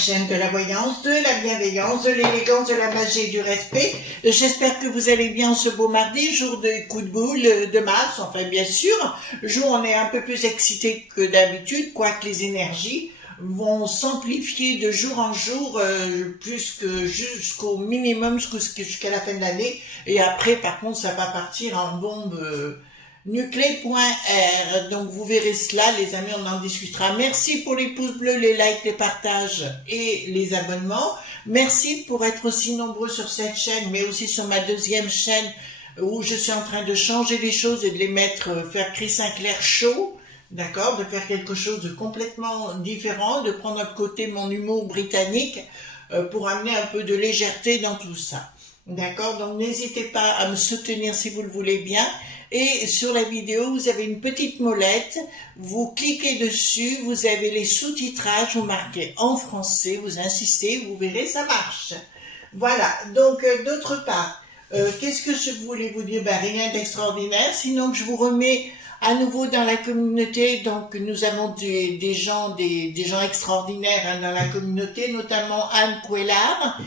chaîne de la voyance, de la bienveillance, de l'élégance, de la magie et du respect. J'espère que vous allez bien ce beau mardi, jour de coup de boule de mars, enfin bien sûr, jour où on est un peu plus excité que d'habitude, quoique les énergies vont s'amplifier de jour en jour, plus que jusqu'au minimum, jusqu'à la fin de l'année, et après par contre ça va partir en bombe nuclé.r. Donc vous verrez cela les amis, on en discutera. Merci pour les pouces bleus, les likes, les partages et les abonnements. Merci pour être aussi nombreux sur cette chaîne, mais aussi sur ma deuxième chaîne où je suis en train de changer les choses et de les mettre, faire Chris Sinclair Show, d'accord, de faire quelque chose de complètement différent, de prendre de côté mon humour britannique pour amener un peu de légèreté dans tout ça. D'accord, donc n'hésitez pas à me soutenir si vous le voulez bien. Et sur la vidéo, vous avez une petite molette, vous cliquez dessus, vous avez les sous-titrages, vous marquez en français, vous insistez, vous verrez, ça marche. Voilà, donc d'autre part, qu'est-ce que je voulais vous dire? Ben, rien d'extraordinaire, sinon que je vous remets à nouveau dans la communauté. Donc nous avons des gens extraordinaires hein, dans la communauté, notamment Anne Couellard,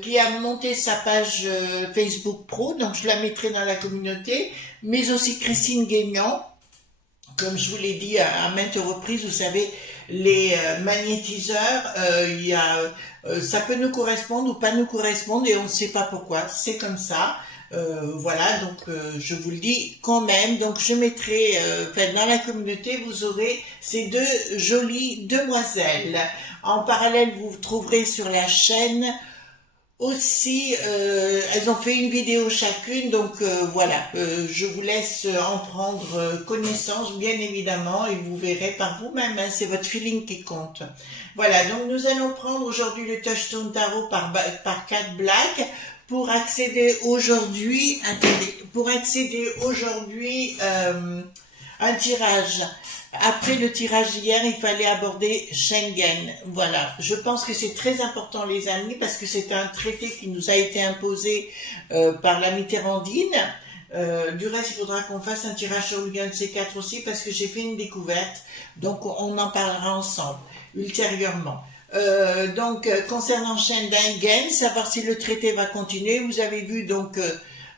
qui a monté sa page Facebook Pro, donc je la mettrai dans la communauté, mais aussi Christine Guéignan, comme je vous l'ai dit à maintes reprises, vous savez, les magnétiseurs, ça peut nous correspondre ou pas nous correspondre et on ne sait pas pourquoi, c'est comme ça. Voilà, donc je vous le dis quand même, donc je mettrai, dans la communauté, vous aurez ces deux jolies demoiselles. En parallèle, vous trouverez sur la chaîne aussi, elles ont fait une vidéo chacune, donc voilà, je vous laisse en prendre connaissance, bien évidemment, et vous verrez par vous-même, hein, c'est votre feeling qui compte. Voilà, donc nous allons prendre aujourd'hui le Touchstone Tarot par Cat Black. Pour accéder aujourd'hui, un tirage. Après le tirage hier, il fallait aborder Schengen. Voilà, je pense que c'est très important les amis, parce que c'est un traité qui nous a été imposé par la Mitterrandine. Du reste, il faudra qu'on fasse un tirage sur le de ces quatre aussi, parce que j'ai fait une découverte. Donc on en parlera ensemble, ultérieurement. Concernant Schengen, savoir si le traité va continuer, vous avez vu donc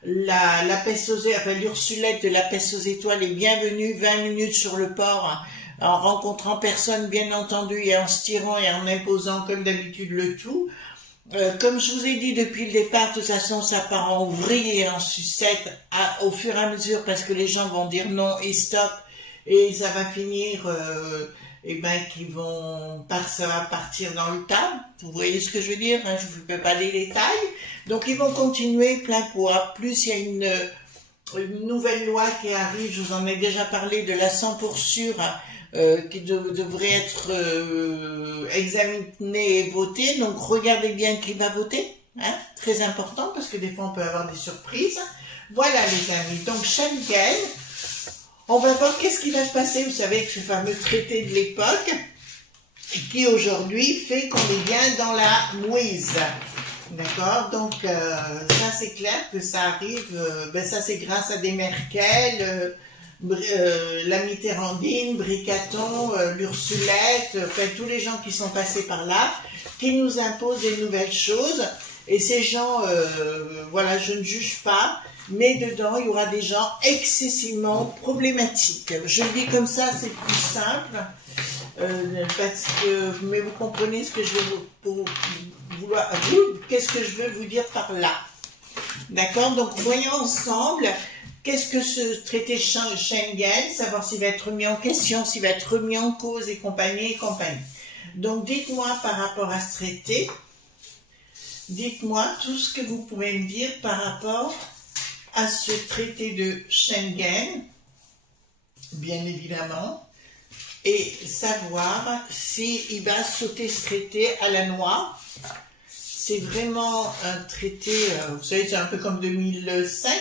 la peste aux étoiles, enfin l'Ursulette de la peste aux étoiles est bienvenue 20 minutes sur le port, en rencontrant personne bien entendu et en se tirant et en imposant comme d'habitude le tout. Comme je vous ai dit depuis le départ, de toute façon ça part en vrille et en sucette au fur et à mesure parce que les gens vont dire non et stop et ça va finir... ça va partir dans le tas, vous voyez ce que je veux dire, hein, je ne vous fais pas les détails, donc ils vont continuer plein poids, plus il y a une nouvelle loi qui arrive, je vous en ai déjà parlé, de la 100% sûre, qui devrait être examinée et votée, donc regardez bien qui va voter, hein, très important, parce que des fois on peut avoir des surprises. Voilà les amis, donc Schengen. On va voir qu'est-ce qui va se passer, vous savez, avec ce fameux traité de l'époque, qui aujourd'hui fait qu'on est bien dans la mouise. D'accord? Donc, ça c'est clair que ça arrive, ça c'est grâce à des Merkel, la Mitterrandine, Bricaton, l'Ursulette, enfin tous les gens qui sont passés par là, qui nous imposent des nouvelles choses. Et ces gens, voilà, je ne juge pas, mais dedans, il y aura des gens excessivement problématiques. Je le dis comme ça, c'est plus simple, parce que, mais vous comprenez ce que je veux qu'est-ce que je veux vous dire par là. D'accord? Donc, voyons ensemble, qu'est-ce que ce traité Schengen, savoir s'il va être remis en question, s'il va être remis en cause et compagnie et compagnie. Donc, dites-moi par rapport à ce traité, dites-moi tout ce que vous pouvez me dire par rapport à ce traité de Schengen, bien évidemment, et savoir s'il va sauter ce traité à la noix. C'est vraiment un traité, vous savez, c'est un peu comme 2005,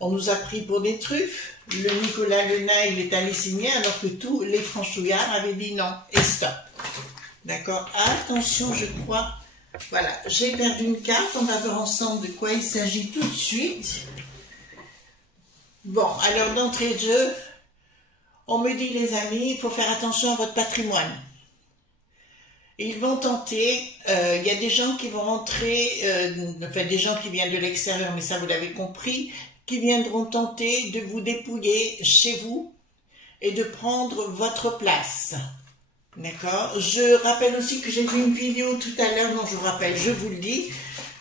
on nous a pris pour des truffes, le Nicolas Le Nain, il est allé signer alors que tous les franchouillards avaient dit non, et stop. D'accord? Attention, je crois... Voilà, j'ai perdu une carte, on va voir ensemble de quoi il s'agit tout de suite. Bon, alors d'entrée de jeu, on me dit les amis, il faut faire attention à votre patrimoine. Ils vont tenter, il y a des gens qui vont rentrer, enfin des gens qui viennent de l'extérieur, mais ça vous l'avez compris, qui viendront tenter de vous dépouiller chez vous et de prendre votre place. D'accord? Je rappelle aussi que j'ai vu une vidéo tout à l'heure, non je vous rappelle, je vous le dis,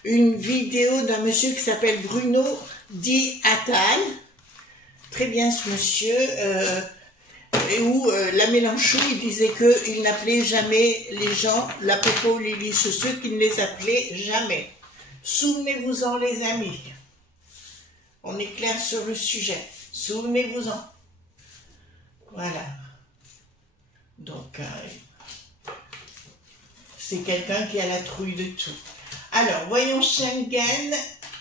une vidéo d'un monsieur qui s'appelle Bruno Di Attal, très bien ce monsieur, et où la Mélenchon, il disait qu'il n'appelait jamais les gens la popo Lili, ceux qui ne les appelaient jamais. Souvenez-vous-en les amis, on est clair sur le sujet, souvenez-vous-en. Voilà. Donc, c'est quelqu'un qui a la trouille de tout. Alors, voyons Schengen.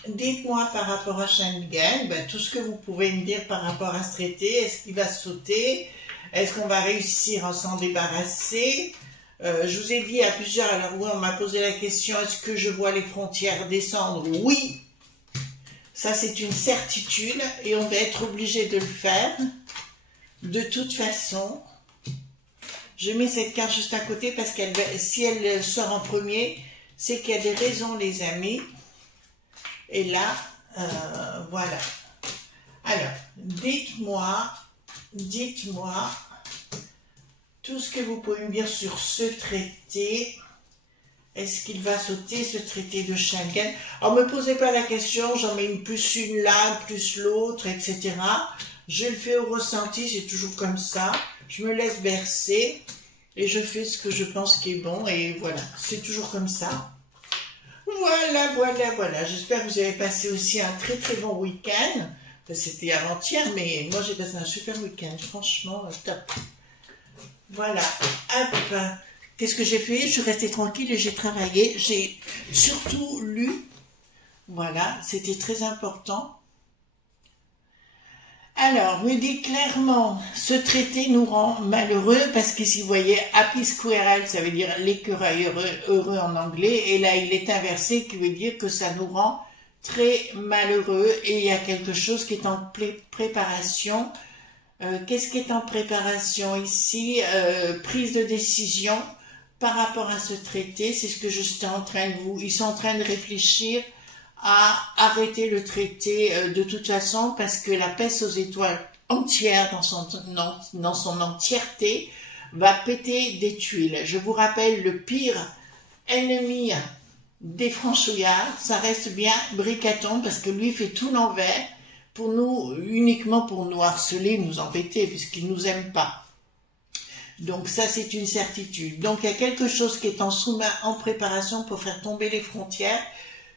Dites-moi par rapport à Schengen, ben, tout ce que vous pouvez me dire par rapport à ce traité. Est-ce qu'il va sauter? Est-ce qu'on va réussir à s'en débarrasser? Je vous ai dit à plusieurs, alors oui, on m'a posé la question, est-ce que je vois les frontières descendre? Oui, ça c'est une certitude et on va être obligé de le faire. De toute façon, je mets cette carte juste à côté parce qu'elle, si elle sort en premier, c'est qu'il y a des raisons, les amis. Et là, voilà. Alors, dites-moi, tout ce que vous pouvez me dire sur ce traité. Est-ce qu'il va sauter, ce traité de Schengen? Alors, ne me posez pas la question, j'en mets plus une là, plus l'autre, etc. Je le fais au ressenti, c'est toujours comme ça. Je me laisse bercer et je fais ce que je pense qui est bon et voilà, c'est toujours comme ça. Voilà. J'espère que vous avez passé aussi un très très bon week-end. C'était avant-hier, mais moi j'ai passé un super week-end, franchement, top. Voilà, hop. Qu'est-ce que j'ai fait? Je suis restée tranquille et j'ai travaillé. J'ai surtout lu. Voilà, c'était très important. Alors, me dit clairement, ce traité nous rend malheureux parce qu'ici, vous voyez, happy squirrel, ça veut dire l'écureuil heureux en anglais, et là, il est inversé, qui veut dire que ça nous rend très malheureux, et il y a quelque chose qui est en préparation. Qu'est-ce qui est en préparation ici? Prise de décision par rapport à ce traité, c'est ce que je suis en train de vous... Ils sont en train de réfléchir à arrêter le traité de toute façon parce que la peste aux étoiles entière dans son entièreté va péter des tuiles. Je vous rappelle, le pire ennemi des franchouillards, ça reste bien Bricaton parce que lui fait tout l'envers pour nous, uniquement pour nous harceler, nous embêter puisqu'il nous aime pas. Donc ça c'est une certitude. Donc il y a quelque chose qui est en sous-main, en préparation pour faire tomber les frontières.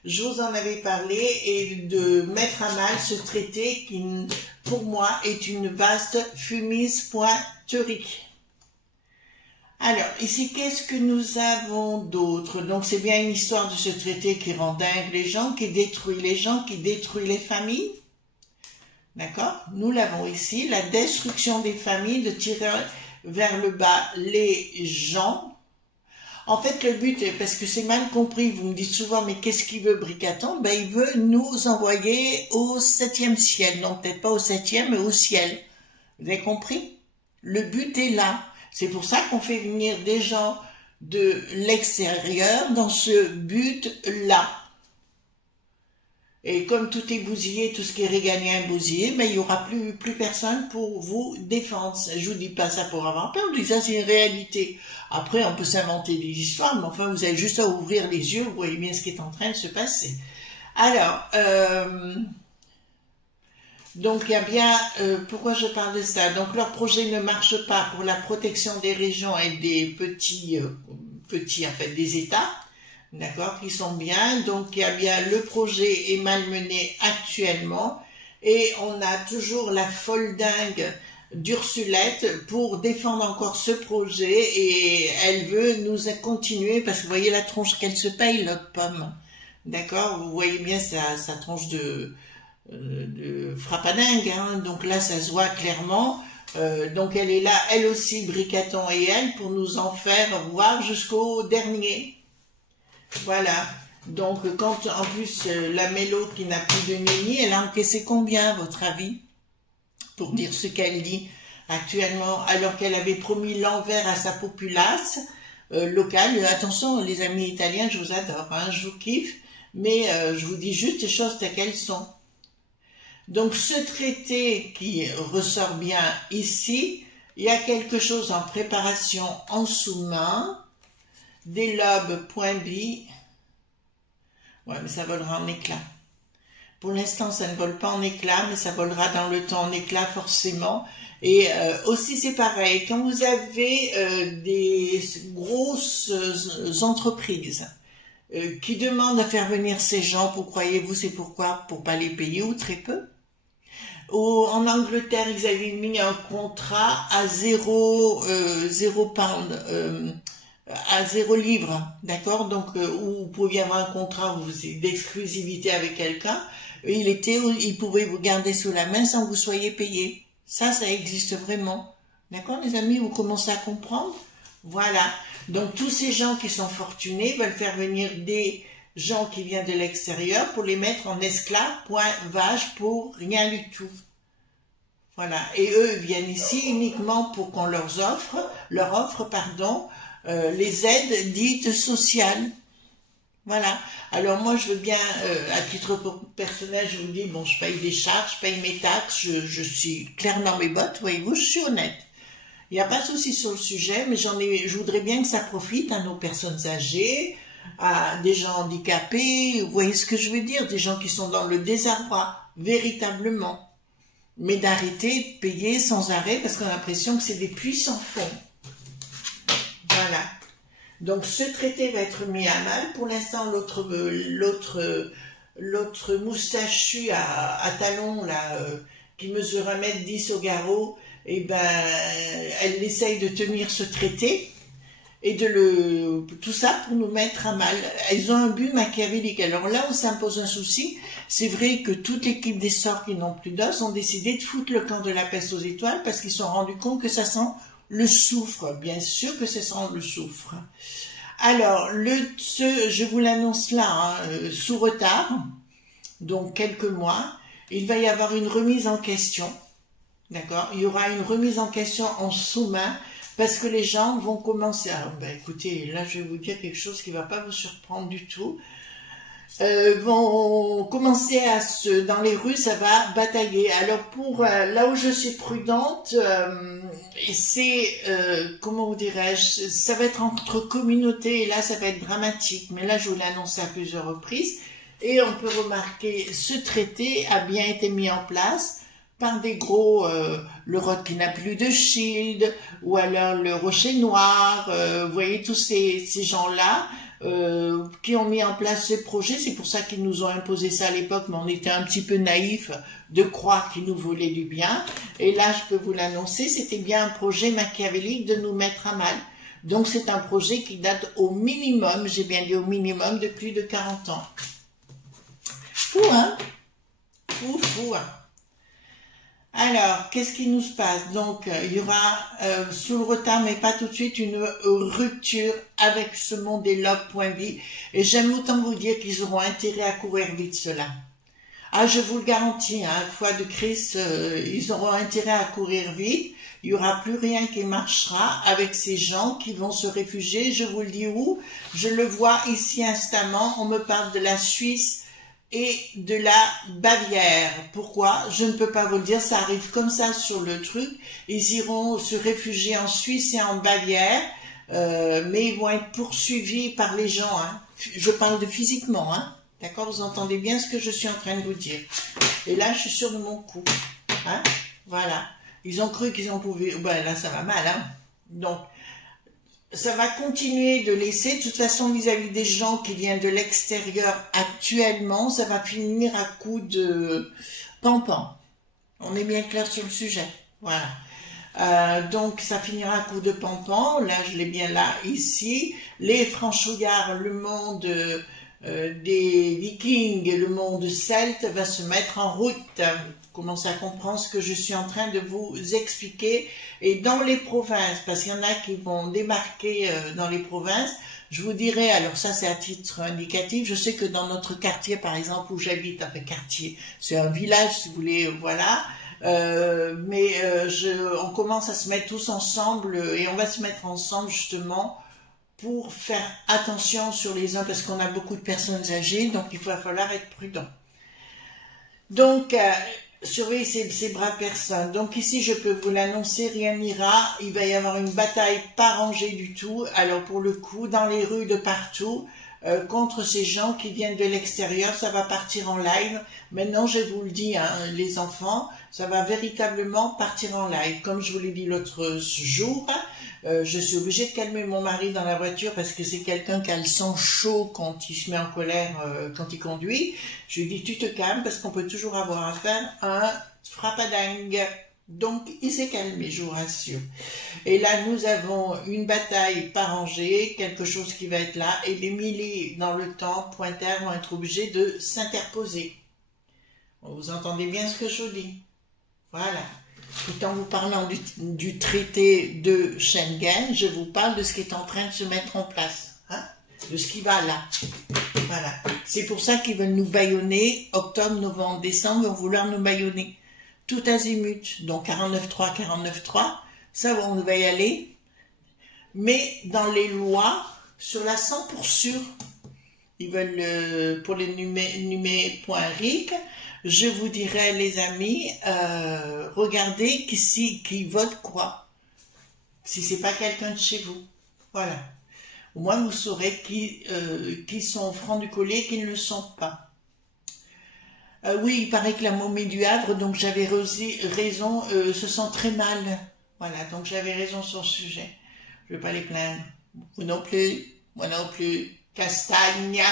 Je vous en avais parlé et de mettre à mal ce traité qui, pour moi, est une vaste fumisterie. Alors, ici, qu'est-ce que nous avons d'autre? Donc, c'est bien une histoire de ce traité qui rend dingue les gens, qui détruit les gens, qui détruit les familles. D'accord? Nous l'avons ici, la destruction des familles, de tirer vers le bas les gens. En fait, le but, parce que c'est mal compris, vous me dites souvent, mais qu'est-ce qu'il veut Bricaton? Ben, il veut nous envoyer au 7e ciel. Non, peut-être pas au 7e, mais au ciel. Vous avez compris? Le but est là. C'est pour ça qu'on fait venir des gens de l'extérieur dans ce but-là. Et comme tout est bousillé, tout ce qui est réganien est bousillé, mais il n'y aura plus personne pour vous défendre. Je vous dis pas ça pour avoir peur, je dis ça c'est une réalité. Après, on peut s'inventer des histoires, mais enfin, vous avez juste à ouvrir les yeux, vous voyez bien ce qui est en train de se passer. Alors, donc il y a bien, pourquoi je parle de ça? Donc leur projet ne marche pas pour la protection des régions et des petits en fait, des États. D'accord, qui sont bien, donc il y a bien le projet est mal mené actuellement et on a toujours la folle dingue d'Ursulette pour défendre encore ce projet et elle veut nous continuer parce que vous voyez la tronche qu'elle se paye l'autre pomme, d'accord, vous voyez bien sa tronche de frappadingue, hein. Donc là ça se voit clairement, donc elle est là, elle aussi Bricaton et elle pour nous en faire voir jusqu'au dernier. Voilà, donc quand en plus la Mélo qui n'a plus de Néni, elle a encaissé combien à votre avis pour dire ce qu'elle dit actuellement alors qu'elle avait promis l'envers à sa populace? locales. Attention, les amis italiens, je vous adore, hein, je vous kiffe, mais je vous dis juste les choses telles qu'elles sont. Donc ce traité qui ressort bien ici, il y a quelque chose en préparation en sous-main, Delob.bi. Ouais, mais ça volera en éclats. Pour l'instant, ça ne vole pas en éclats, mais ça volera dans le temps en éclats forcément. Et aussi, c'est pareil, quand vous avez des grosses entreprises qui demandent à faire venir ces gens, pour croyez-vous, c'est pourquoi? Pour pas les payer ou très peu. En Angleterre, ils avaient mis un contrat à 0 pound, à 0 livre, d'accord? Donc, où vous pouviez avoir un contrat d'exclusivité avec quelqu'un, il pouvait vous garder sous la main sans que vous soyez payé. Ça existe vraiment. D'accord, les amis, vous commencez à comprendre? Voilà. Donc, tous ces gens qui sont fortunés veulent faire venir des gens qui viennent de l'extérieur pour les mettre en esclaves, point vache, pour rien du tout. Voilà. Et eux viennent ici uniquement pour qu'on leur offre, les aides dites sociales. Voilà. Alors moi, je veux bien, à titre personnel, je vous dis, bon, je paye des charges, je paye mes taxes, je suis claire dans mes bottes, voyez-vous, je suis honnête. Il n'y a pas de souci sur le sujet, mais je voudrais bien que ça profite à nos personnes âgées, à des gens handicapés, vous voyez ce que je veux dire, des gens qui sont dans le désarroi, véritablement. Mais d'arrêter de payer sans arrêt, parce qu'on a l'impression que c'est des puits sans fond. Voilà. Donc ce traité va être mis à mal. Pour l'instant, l'autre moustachu à talons là, qui mesure 1,10 m au garrot, eh ben, elle essaye de tenir ce traité et tout ça pour nous mettre à mal. Elles ont un but machiavélique. Alors là où ça me pose un souci, c'est vrai que toute l'équipe des sorts qui n'ont plus d'os ont décidé de foutre le camp de la peste aux étoiles parce qu'ils se sont rendus compte que ça sent le soufre, bien sûr que ça sent le soufre. Alors, je vous l'annonce là, hein, sous retard, donc quelques mois, il va y avoir une remise en question, d'accord? Il y aura une remise en question en sous-main, parce que les gens vont commencer à... Ben, écoutez, là je vais vous dire quelque chose qui ne va pas vous surprendre du tout. Vont commencer dans les rues, ça va batailler. Alors là où je suis prudente, c'est, comment vous dirais-je, ça va être entre communautés et là ça va être dramatique. Mais là je vous l'ai annoncé à plusieurs reprises et on peut remarquer ce traité a bien été mis en place par des gros, le Rod qui n'a plus de shield, ou alors le Rocher Noir, vous voyez tous ces gens-là, qui ont mis en place ce projet. C'est pour ça qu'ils nous ont imposé ça à l'époque, mais on était un petit peu naïfs de croire qu'ils nous voulaient du bien. Et là, je peux vous l'annoncer, c'était bien un projet machiavélique de nous mettre à mal. Donc c'est un projet qui date au minimum, j'ai bien dit au minimum, de plus de 40 ans. Fou, hein? Fou, hein? Alors, qu'est-ce qui nous se passe? Donc, il y aura, sous le retard, mais pas tout de suite, une rupture avec ce monde des Delob.bi. Et j'aime autant vous dire qu'ils auront intérêt à courir vite, cela. Ah, je vous le garantis, hein, foi de Christ, ils auront intérêt à courir vite. Il n'y aura plus rien qui marchera avec ces gens qui vont se réfugier. Je vous le dis où? Je le vois ici instamment. On me parle de la Suisse et de la Bavière. Pourquoi? Je ne peux pas vous le dire, ça arrive comme ça sur le truc. Ils iront se réfugier en Suisse et en Bavière, mais ils vont être poursuivis par les gens. Hein. Je parle de physiquement, hein. D'accord? Vous entendez bien ce que je suis en train de vous dire. Et là, je suis sûre de mon coup. Hein? Voilà. Ils ont cru qu'ils en pouvaient... Ben là, ça va mal, hein. Donc, ça va continuer de laisser, de toute façon, vis-à-vis des gens qui viennent de l'extérieur actuellement, ça va finir à coup de pampan. On est bien clair sur le sujet. Voilà. Donc, ça finira à coup de pampan. Là, je l'ai bien là, ici. Les franchouillards, le monde des Vikings, le monde celte va se mettre en route. Vous commencez à comprendre ce que je suis en train de vous expliquer. Et dans les provinces, parce qu'il y en a qui vont débarquer dans les provinces, je vous dirai, alors ça c'est à titre indicatif, je sais que dans notre quartier par exemple où j'habite, enfin quartier, c'est un village si vous voulez, voilà, on commence à se mettre tous ensemble et on va se mettre ensemble justement pour faire attention sur les uns, parce qu'on a beaucoup de personnes âgées, donc il va falloir être prudent. Donc, surveillez ces braves personnes. Donc ici, je peux vous l'annoncer, rien n'ira. Il va y avoir une bataille pas rangée du tout. Alors pour le coup, dans les rues de partout, contre ces gens qui viennent de l'extérieur, ça va partir en live. Maintenant, je vous le dis, hein, les enfants, ça va véritablement partir en live. Comme je vous l'ai dit l'autre jour, je suis obligée de calmer mon mari dans la voiture parce que c'est quelqu'un qui a le sang chaud quand il se met en colère, quand il conduit. Je lui dis, tu te calmes parce qu'on peut toujours avoir affaire à un frappadingue. Donc, il s'est calmé, je vous rassure. Et là, nous avons une bataille pas rangée, quelque chose qui va être là, et les milliers dans le temps, pointeurs, vont être obligés de s'interposer. Vous entendez bien ce que je vous dis? Voilà. Tout en vous parlant du traité de Schengen, je vous parle de ce qui est en train de se mettre en place, hein, de ce qui va là. Voilà. C'est pour ça qu'ils veulent nous bâillonner, octobre, novembre, décembre, ils vont vouloir nous bâillonner. Tout azimut, donc 49.3, 49.3, ça on va y aller, mais dans les lois, sur la 100%, ils veulent, pour les numé.ric, je vous dirais les amis, regardez qui vote quoi, si c'est pas quelqu'un de chez vous, voilà, au moins vous saurez qui sont au franc du collier et qui ne le sont pas. Oui, il paraît que la momie du Havre, donc j'avais raison, se sent très mal. Voilà, donc j'avais raison sur ce sujet. Je ne vais pas les plaindre. Vous non plus, moi non plus. Castagne.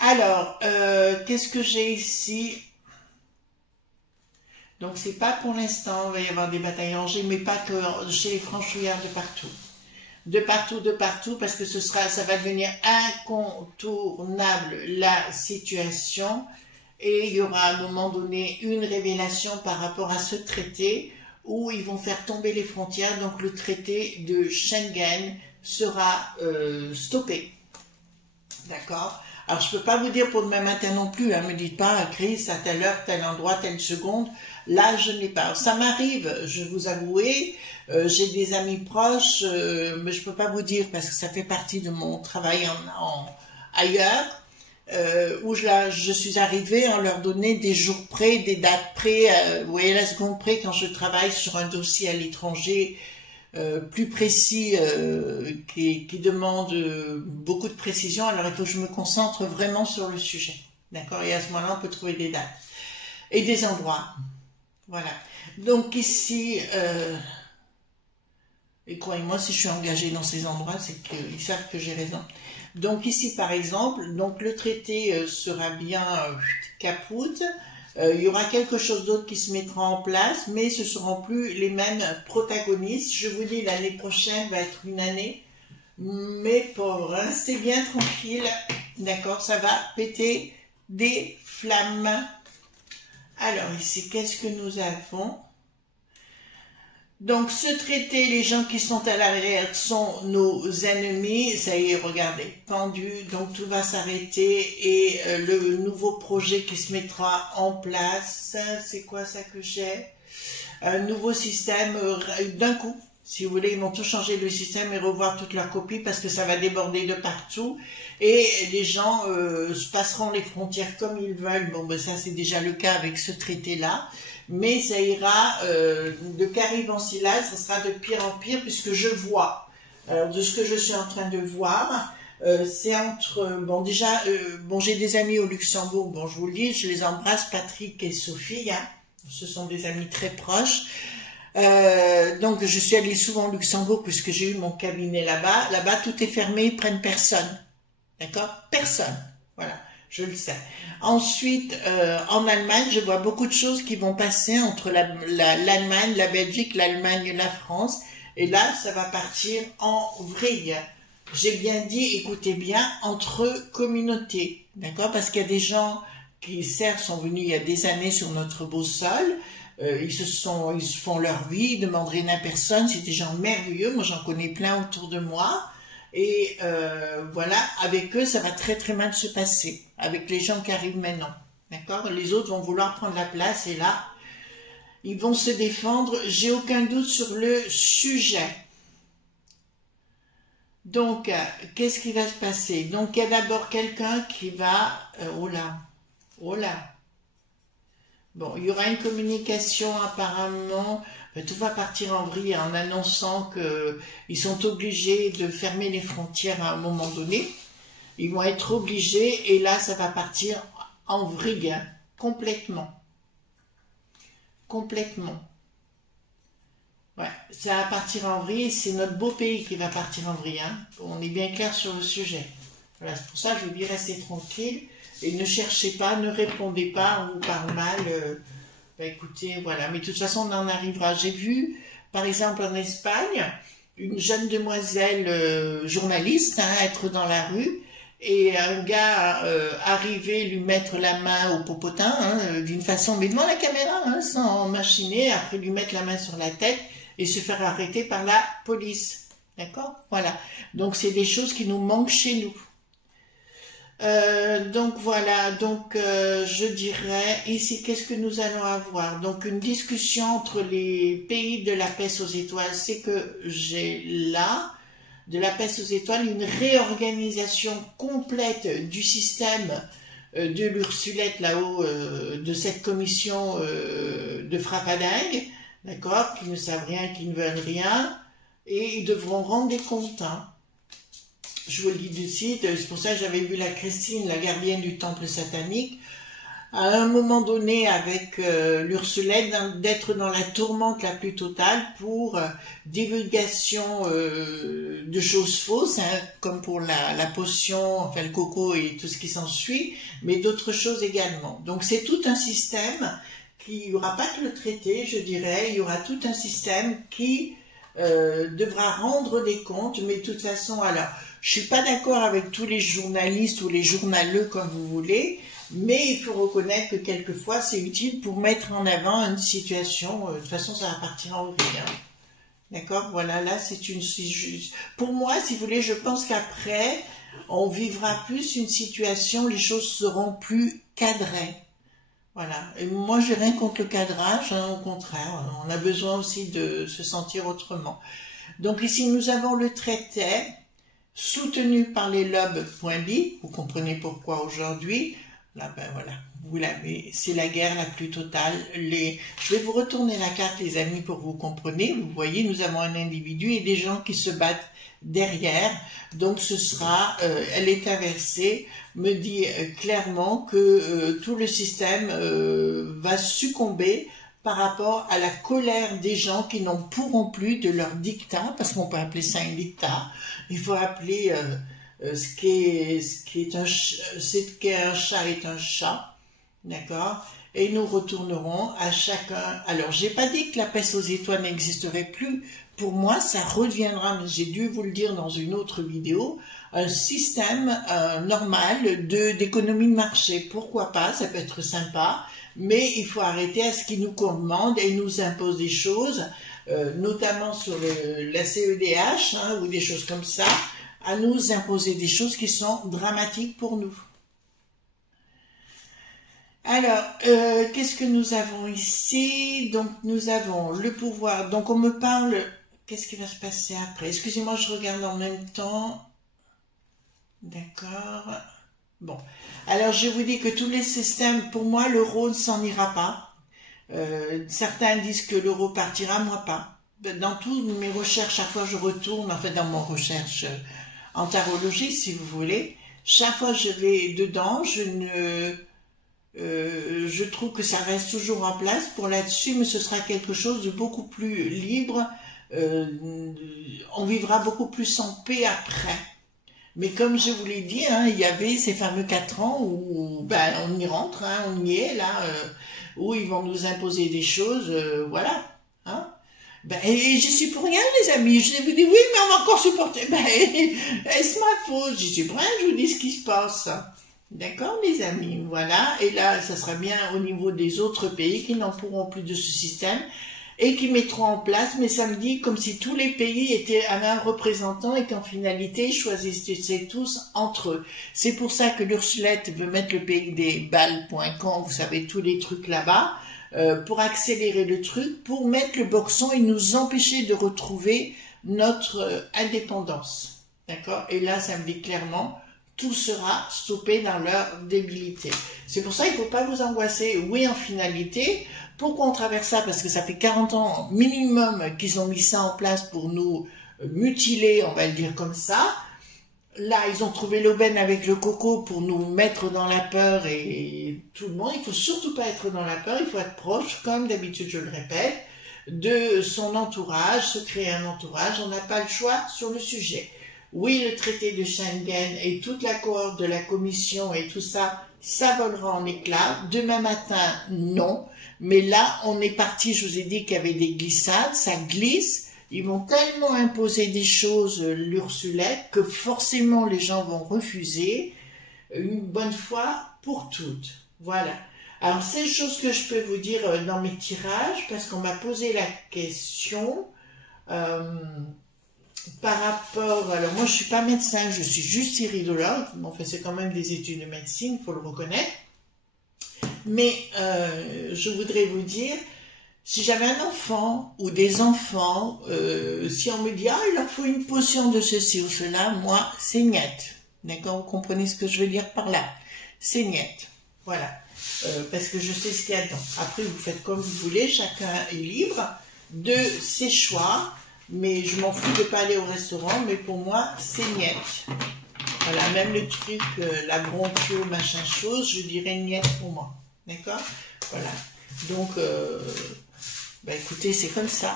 Alors, qu'est-ce que j'ai ici? Donc c'est pas pour l'instant, il va y avoir des batailles rangées, mais pas que chez les franchouillards de partout. De partout, parce que ça va devenir incontournable la situation. Et il y aura à un moment donné une révélation par rapport à ce traité où ils vont faire tomber les frontières. Donc le traité de Schengen sera stoppé. D'accord? Alors je ne peux pas vous dire pour demain matin non plus. Ne me dites pas, Chris, à telle heure, tel endroit, telle seconde. Là, je n'ai pas. Ça m'arrive, je vous avouer. J'ai des amis proches, mais je ne peux pas vous dire parce que ça fait partie de mon travail ailleurs. Où je suis arrivée à leur donner des jours près, des dates près, vous voyez la seconde près quand je travaille sur un dossier à l'étranger plus précis qui demande beaucoup de précision, alors il faut que je me concentre vraiment sur le sujet, d'accord, et à ce moment-là on peut trouver des dates et des endroits, voilà. Donc ici, et croyez-moi, si je suis engagée dans ces endroits, c'est qu'ils savent que j'ai raison. Donc ici, par exemple, donc le traité sera bien capoute. Il y aura quelque chose d'autre qui se mettra en place, mais ce ne seront plus les mêmes protagonistes. Je vous dis, l'année prochaine va être une année, mais pour rester bien tranquille, d'accord, ça va péter des flammes. Alors ici, qu'est-ce que nous avons ? Donc ce traité, les gens qui sont à l'arrière sont nos ennemis, ça y est, regardez, pendu, donc tout va s'arrêter et le nouveau projet qui se mettra en place, c'est quoi ça que j'ai? Un nouveau système d'un coup, si vous voulez, ils vont tout changer le système et revoir toute leur copie parce que ça va déborder de partout et les gens se passeront les frontières comme ils veulent. Bon, ben ça c'est déjà le cas avec ce traité-là. Mais ça ira de Caribe en Sicile, ça sera de pire en pire puisque je vois, alors de ce que je suis en train de voir, c'est entre, bon déjà, bon j'ai des amis au Luxembourg, bon je vous le dis, je les embrasse, Patrick et Sophie, hein, ce sont des amis très proches, donc je suis allée souvent au Luxembourg puisque j'ai eu mon cabinet là-bas, tout est fermé, ils prennent personne, d'accord, personne, voilà. Je le sais. Ensuite, en Allemagne, je vois beaucoup de choses qui vont passer entre l'Allemagne, la Belgique, l'Allemagne et la France. Et là, ça va partir en vrille. J'ai bien dit, écoutez bien, entre communautés. D'accord? Parce qu'il y a des gens qui, certes, sont venus il y a des années sur notre beau sol. Ils font leur vie, ils ne demandent rien à personne. C'est des gens merveilleux. Moi, j'en connais plein autour de moi. Et voilà, avec eux, ça va très très mal se passer, avec les gens qui arrivent maintenant, d'accord? Les autres vont vouloir prendre la place et là, ils vont se défendre, j'ai aucun doute sur le sujet. Donc, qu'est-ce qui va se passer? Donc, il y a d'abord quelqu'un qui va... oh là, oh là. Bon, il y aura une communication apparemment, tout va partir en vrille en annonçant qu'ils sont obligés de fermer les frontières à un moment donné. Ils vont être obligés et là, ça va partir en vrille, hein, complètement. Complètement. Ouais, ça va partir en vrille, c'est notre beau pays qui va partir en vrille. Hein. On est bien clair sur le sujet. Voilà, c'est pour ça que je vous dis restez tranquille. Et ne cherchez pas, ne répondez pas, on vous parle mal. Écoutez, voilà. Mais de toute façon, on en arrivera. J'ai vu, par exemple, en Espagne, une jeune demoiselle journaliste hein, être dans la rue et un gars arriver lui mettre la main au popotin hein, d'une façon, mais devant la caméra, hein, sans machiner, après lui mettre la main sur la tête et se faire arrêter par la police. D'accord? Voilà. Donc, c'est des choses qui nous manquent chez nous. Donc voilà, donc je dirais ici qu'est-ce que nous allons avoir? Donc une discussion entre les pays de la peste aux étoiles, c'est que j'ai là de la peste aux étoiles une réorganisation complète du système de l'Ursulette là-haut, de cette commission de frappadingue, d'accord, qui ne savent rien, qui ne veulent rien, et ils devront rendre des comptes, hein. Je vous le dis du site, c'est pour ça que j'avais vu la Christine, la gardienne du temple satanique, à un moment donné avec l'Ursulette, d'être dans la tourmente la plus totale pour divulgation de choses fausses, hein, comme pour la potion, enfin le coco et tout ce qui s'ensuit, mais d'autres choses également. Donc c'est tout un système qui, il n'y aura pas que le traité, je dirais, il y aura tout un système qui devra rendre des comptes, mais de toute façon, alors... Je suis pas d'accord avec tous les journalistes ou les journaleux comme vous voulez, mais il faut reconnaître que quelquefois c'est utile pour mettre en avant une situation. De toute façon, ça va partir en vrille. Hein. D'accord? Voilà, là c'est une... Pour moi, si vous voulez, je pense qu'après, on vivra plus une situation, les choses seront plus cadrées. Voilà. Et moi, j'ai rien contre le cadrage, hein, au contraire. On a besoin aussi de se sentir autrement. Donc ici, nous avons le traité soutenu par les lobes.bi, vous comprenez pourquoi aujourd'hui, là ben voilà, vous l'avez, c'est la guerre la plus totale. Je vais vous retourner la carte les amis pour que vous compreniez, vous voyez nous avons un individu et des gens qui se battent derrière, donc ce sera, elle est inversée, me dit clairement que tout le système va succomber par rapport à la colère des gens qui n'en pourront plus de leur dictat, parce qu'on peut appeler ça un dictat, il faut appeler ce qui est un chat est un chat, d'accord? Et nous retournerons à chacun. Alors, j'ai pas dit que la peste aux étoiles n'existerait plus. Pour moi, ça reviendra, mais j'ai dû vous le dire dans une autre vidéo, un système normal d'économie de marché. Pourquoi pas? Ça peut être sympa. Mais il faut arrêter à ce qu'ils nous commandent et nous imposent des choses, notamment sur la CEDH hein, ou des choses comme ça, à nous imposer des choses qui sont dramatiques pour nous. Alors, qu'est-ce que nous avons ici? Donc, nous avons le pouvoir. Donc, on me parle... Qu'est-ce qui va se passer après? Excusez-moi, je regarde en même temps. D'accord. Bon, alors je vous dis que tous les systèmes, pour moi, l'euro ne s'en ira pas. Certains disent que l'euro partira, moi pas. Dans toutes mes recherches, chaque fois je retourne, en fait dans mon recherche en tarologie, si vous voulez, chaque fois je vais dedans, je trouve que ça reste toujours en place pour là-dessus, mais ce sera quelque chose de beaucoup plus libre. On vivra beaucoup plus en paix après. Mais comme je vous l'ai dit, hein, il y avait ces fameux 4 ans où ben, on y rentre, hein, on y est là, où ils vont nous imposer des choses, voilà. Hein. Ben, et je suis pour rien les amis, je vous dis oui mais on va encore supporter, ben, est-ce ma faute? Je suis pour rien, je vous dis ce qui se passe. D'accord les amis, voilà, et là ça sera bien au niveau des autres pays qui n'en pourront plus de ce système, et qui mettront en place, mais ça me dit comme si tous les pays avaient un représentant et qu'en finalité, ils choisissaient tous entre eux. C'est pour ça que l'Ursulette veut mettre le pays des balles.com, vous savez, tous les trucs là-bas, pour accélérer le truc, pour mettre le boxon et nous empêcher de retrouver notre indépendance. D'accord? Et là, ça me dit clairement, tout sera stoppé dans leur débilité. C'est pour ça qu'il ne faut pas vous angoisser. Oui, en finalité, pourquoi on traverse ça? Parce que ça fait 40 ans minimum qu'ils ont mis ça en place pour nous mutiler, on va le dire comme ça. Là, ils ont trouvé l'aubaine avec le coco pour nous mettre dans la peur et tout le monde. Il faut surtout pas être dans la peur, il faut être proche, comme d'habitude je le répète, de son entourage, se créer un entourage. On n'a pas le choix sur le sujet. Oui, le traité de Schengen et toute la cohorte de la commission et tout ça, ça volera en éclats. Demain matin, non. Mais là, on est parti, je vous ai dit qu'il y avait des glissades, ça glisse. Ils vont tellement imposer des choses, l'Ursulette, que forcément les gens vont refuser une bonne fois pour toutes. Voilà. Alors, c'est une chose que je peux vous dire dans mes tirages, parce qu'on m'a posé la question par rapport... Alors, moi, je suis pas médecin, je suis juste iridologue. Bon, enfin, c'est quand même des études de médecine, il faut le reconnaître. Mais je voudrais vous dire... Si j'avais un enfant ou des enfants, si on me dit « Ah, il leur faut une potion de ceci ou cela », moi, c'est niet. D'accord? Vous comprenez ce que je veux dire par là? C'est niet. Voilà. Parce que je sais ce qu'il y a dedans. Après, vous faites comme vous voulez. Chacun est libre de ses choix. Mais je m'en fous de ne pas aller au restaurant. Mais pour moi, c'est niet. Voilà. Même le truc, la bronchio, machin chose, je dirais niet pour moi. D'accord? Voilà. Donc... ben écoutez, c'est comme ça,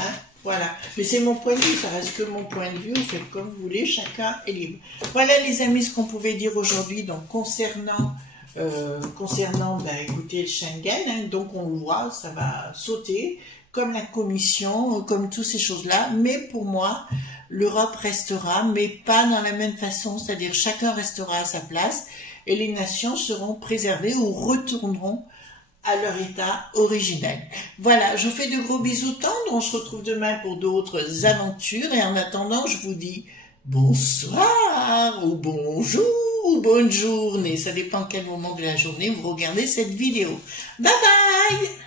hein, voilà. Mais c'est mon point de vue, ça reste que mon point de vue, vous faites comme vous voulez, chacun est libre. Voilà les amis, ce qu'on pouvait dire aujourd'hui, donc concernant, ben écoutez, le Schengen, hein, donc on le voit, ça va sauter, comme la commission, comme toutes ces choses-là, mais pour moi, l'Europe restera, mais pas dans la même façon, c'est-à-dire chacun restera à sa place, et les nations seront préservées ou retourneront à leur état originel. Voilà, je vous fais de gros bisous tendres, on se retrouve demain pour d'autres aventures, et en attendant, je vous dis bonsoir, ou bonjour, ou bonne journée, ça dépend quel moment de la journée vous regardez cette vidéo. Bye bye!